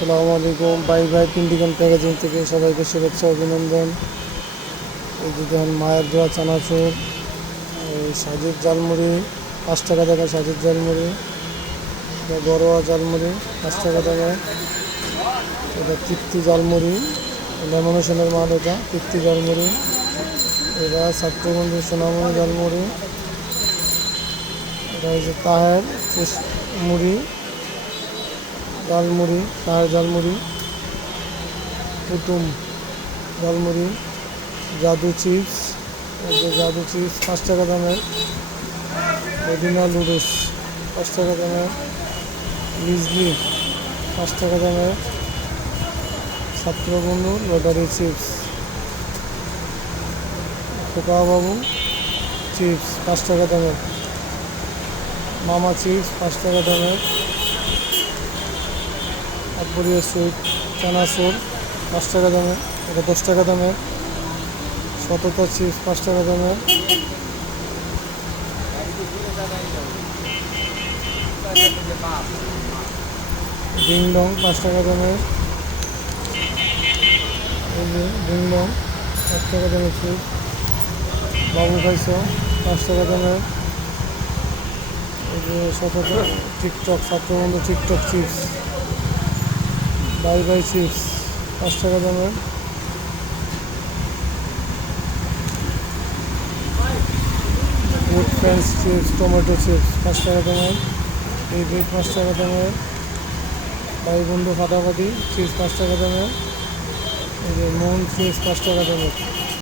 আসসালামু আলাইকুম। Bye bye পিন্ডিগান packaging থেকে সবাইকে শুভেচ্ছা অভিনন্দন। এই যে দেখেন মায়ের দোয়া চানাচুর, এই সাজির জালমুড়ি 5 টাকা দামের সাজির জালমুড়ি, এটা বড়োয়া জালমুড়ি 5 টাকা দামের, এটা তৃপ্তি জালমুড়ি, লেমনেশনের মাল, এটা তৃপ্তি জালমুড়ি, এটা ছাত্রবন্ধু সোনামণি জালমুড়ি, এটা হচ্ছে তাহের মুড়ি জালমুড়ি, তাহের জালমুড়ি, কুতুম জালমুড়ি, জাদু চিপস, এই যে জাদু চিপস 5 টাকা দামের, মদিনা লুডুস 5 টাকা দামের, লিজলি 5 টাকা দামের, ছাত্রবন্ধু লটারি চিপস, খোকা বাবু চিপস 5 টাকা দামের, মামা চিপস 5 টাকা দামের, আকবরিয়া সুইট চানাচুর 5 টাকা দামের, এটা 10 টাকা দামের, সততা চিপস 5 টাকা দামের, ডিং ডং 5 টাকা দামের, এই যে ডিং ডং 5 টাকা দামের চিপস, বাবু খাইছো 5 টাকা দামের, এই যে সততা টিকটক ছাত্রবন্ধু TikTok chips, bye bye chips 5 টাকা দামের, good friends chips tomato chips 5 টাকা দামের, এই 5 টাকা দামের, ভাই বন্ধু ফাটাফাটি চিপস 5 টাকা দামের, এই যে মুন চিপস 5 টাকা দামের।